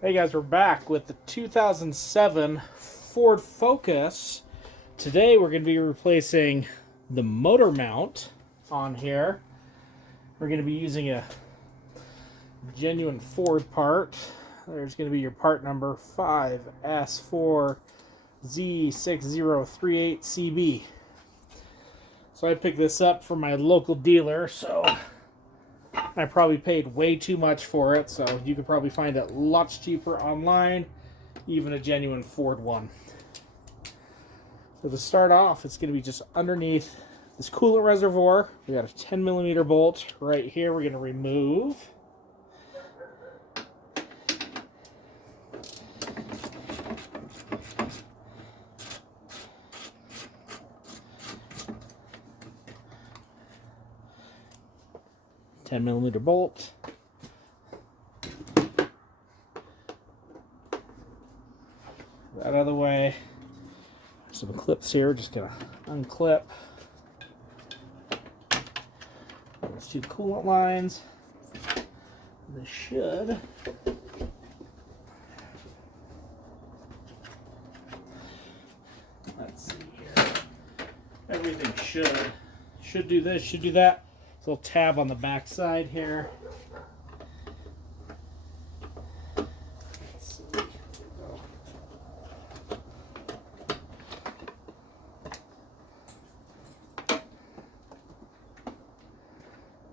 Hey guys, we're back with the 2007 Ford Focus. Today we're going to be replacing the motor mount on here. We're going to be using a genuine Ford part. There's going to be your part number 5S4Z6038CB. So I picked this up from my local dealer, so I probably paid way too much for it, so you could probably find it lots cheaper online, even a genuine Ford one. So to start off, it's going to be just underneath this coolant reservoir. We got a 10mm bolt right here we're going to remove. Bolt. That out of the way. Some clips here, just gonna unclip those two coolant lines. This should let's see here. Everything should do this, should do that. Little tab on the back side here. Let's see. Oh.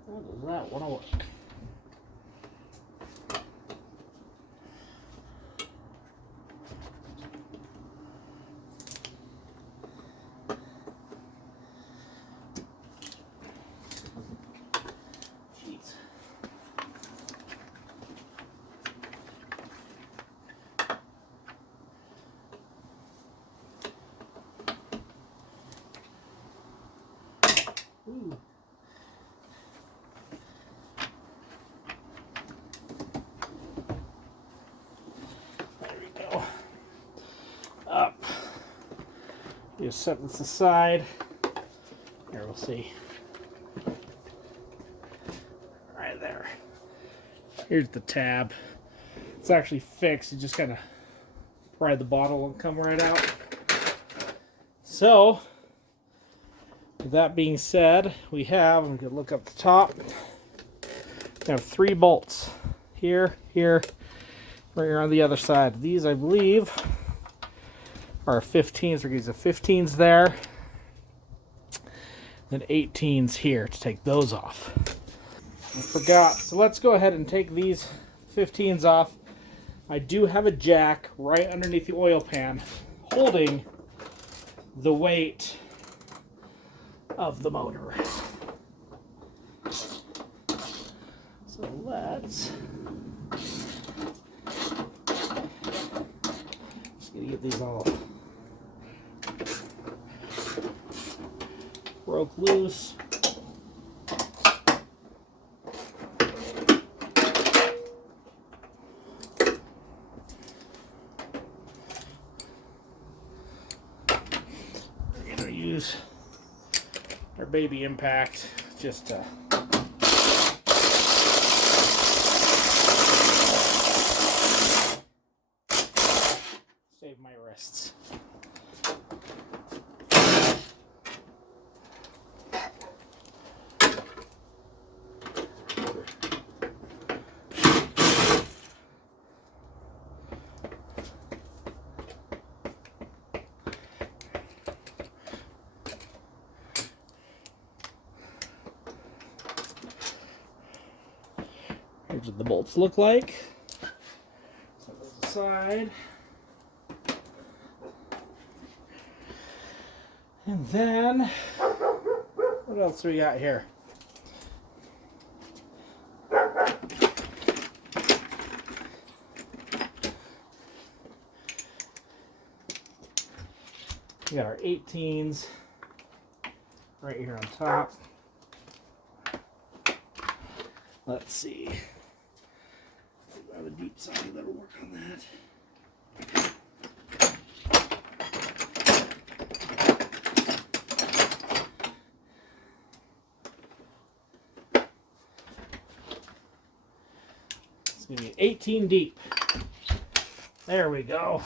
How does that want to work? Ooh. There we go. Up. Just set this aside. Here, we'll see. Right there. Here's the tab. It's actually fixed. You just kind of pry the bottle and come right out. So, with that being said, we can look up the top. We have 3 bolts here, right here on the other side. These, I believe, are 15s. We're using 15s there, and 18s here to take those off. I forgot. So let's go ahead and take these 15s off. I do have a jack right underneath the oil pan holding the weight of the motor. So let's just gonna get these all broke loose. We're gonna use our baby impact just to save my wrists. Here's what the bolts look like. Set those aside. And then, what else do we got here? We got our 18s right here on top. Let's see. I have a deep socket that'll work on that. It's going to be 18 deep. There we go.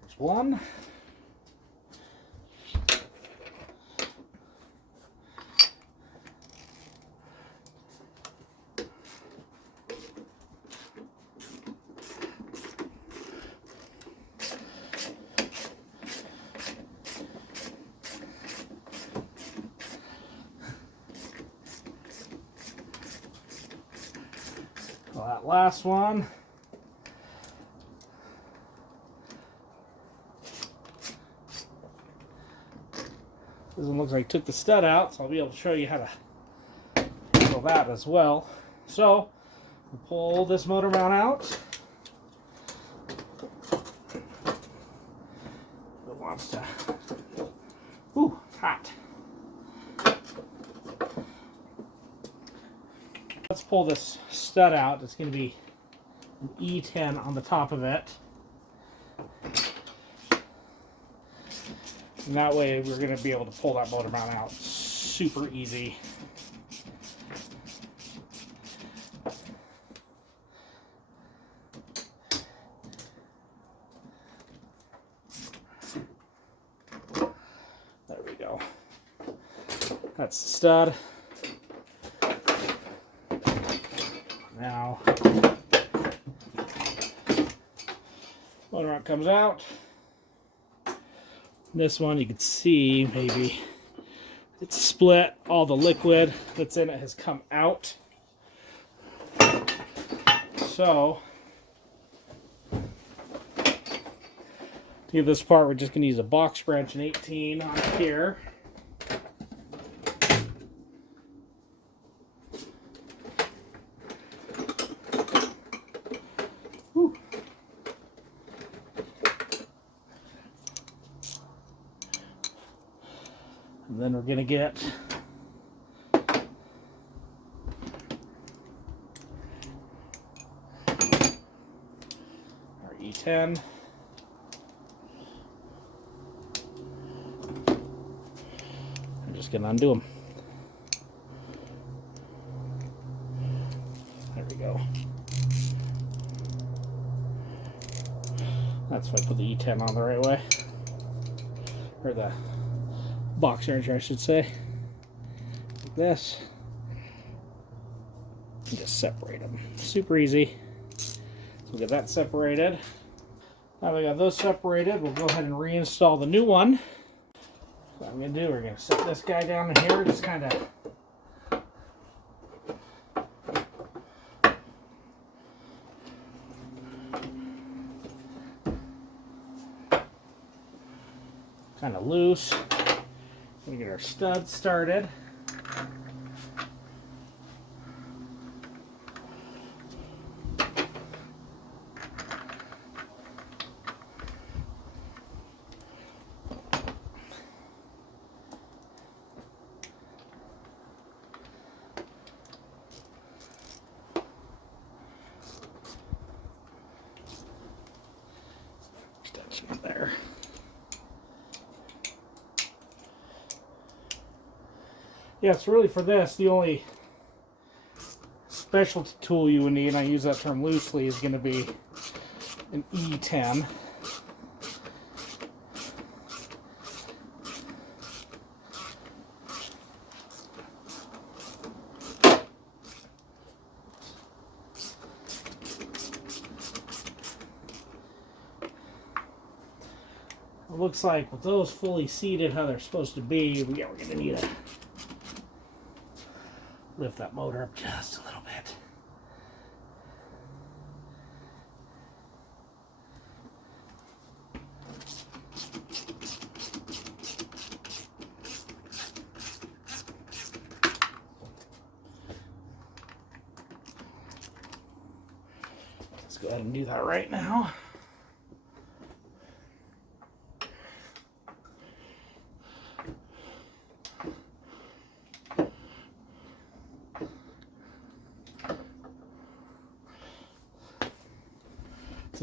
There's one. Well, that last one. This one looks like it took the stud out, so I'll be able to show you how to handle that as well. So, we'll pull this motor mount out. It wants to. Ooh, hot. Let's pull this stud out. It's going to be an E10 on the top of it. And that way we're going to be able to pull that motor mount out super easy. There we go. That's the stud. Now, motor mount comes out. This one you can see maybe it's split. All the liquid that's in it has come out. So, to get this part, we're just going to use a box wrench and 18 on here. And then we're going to get our E10. I'm just going to undo them. There we go. That's if I put the E10 on the right way. Or the box wrench, I should say. Like this. And just separate them. Super easy. So we'll get that separated. Now we got those separated, we'll go ahead and reinstall the new one. So what I'm going to do, we're going to set this guy down in here, just kind of loose. We get our studs started. Extension there. Yeah, so really for this, the only specialty tool you would need, and I use that term loosely, is going to be an E10. It looks like with those fully seated how they're supposed to be, we're going to need to lift that motor up just a little bit. Let's go ahead and do that right now.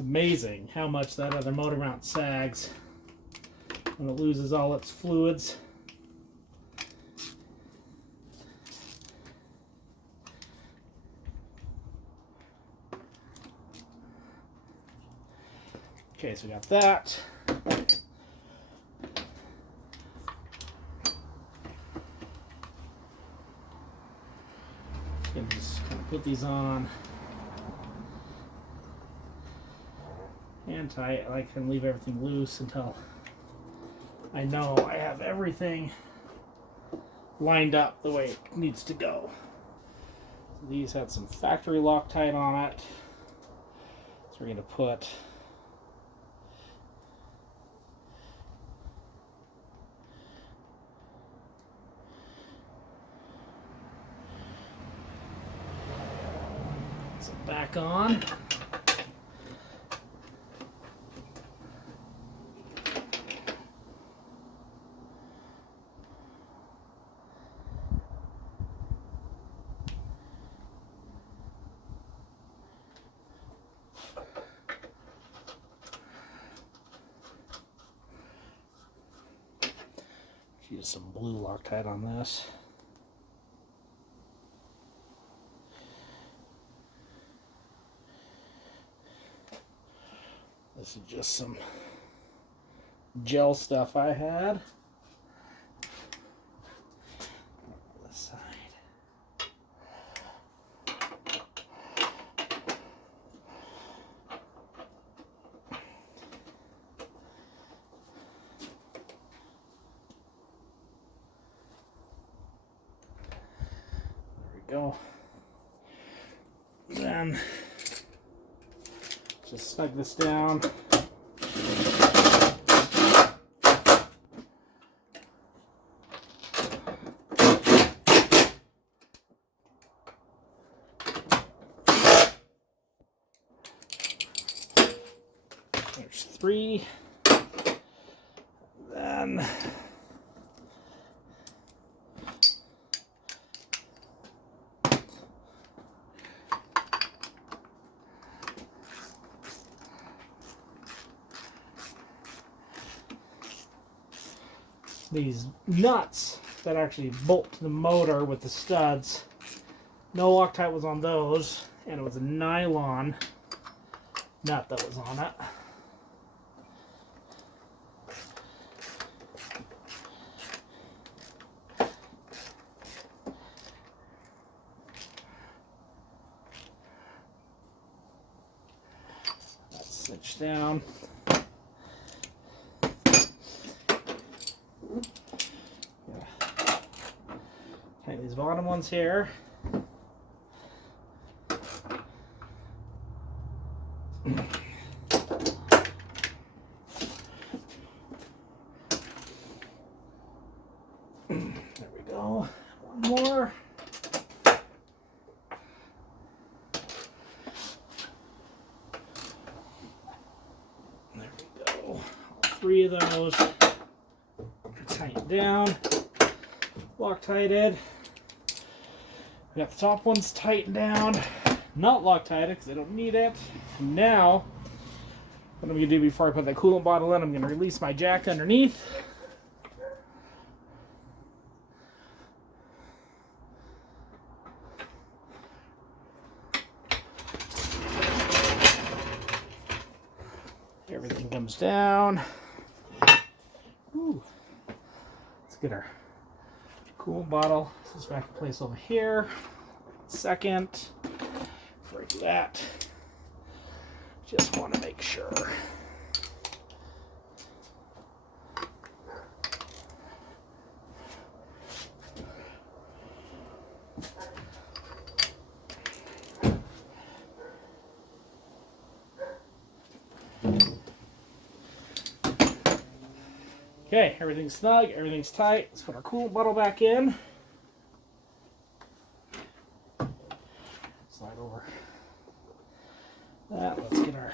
amazing how much that other motor mount sags when it loses all its fluids. Okay, so we got that. And just kind of put these on hand tight. I like to leave everything loose until I know I have everything lined up the way it needs to go. So these had some factory Loctite on it. So we're going to put some back on. Use some blue Loctite on this. This is just some gel stuff I had. This side. Go. Then just snug this down. There's 3. Then these nuts that actually bolt to the motor with the studs. No Loctite was on those, and it was a nylon nut that was on it. That's cinched down. Tighten these bottom ones here. There we go. One more. There we go. All 3 of those tighten down. Loctited. We got the top ones tightened down. Not Loctited because I don't need it. Now, what I'm going to do before I put that coolant bottle in, I'm going to release my jack underneath. Everything comes down. Ooh. Let's get our coolant bottle. This is back in place over here. Second, before I do that, just want to make sure. Okay, everything's snug, everything's tight. Let's put our coolant bottle back in. Slide over that. Let's get our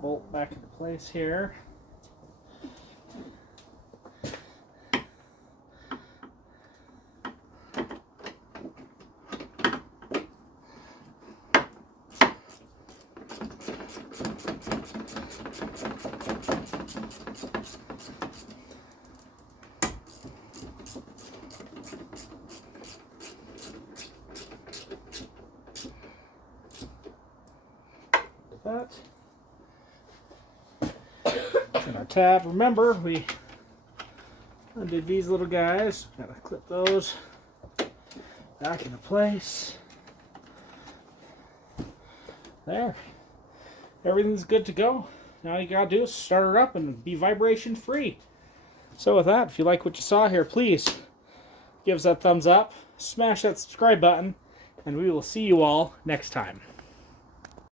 bolt back into place here. that. And our tab. Remember, we undid these little guys. Gotta clip those back into place. There. Everything's good to go. Now you gotta do is start it up and be vibration free. So with that, if you like what you saw here, please give us that thumbs up, smash that subscribe button, and we will see you all next time.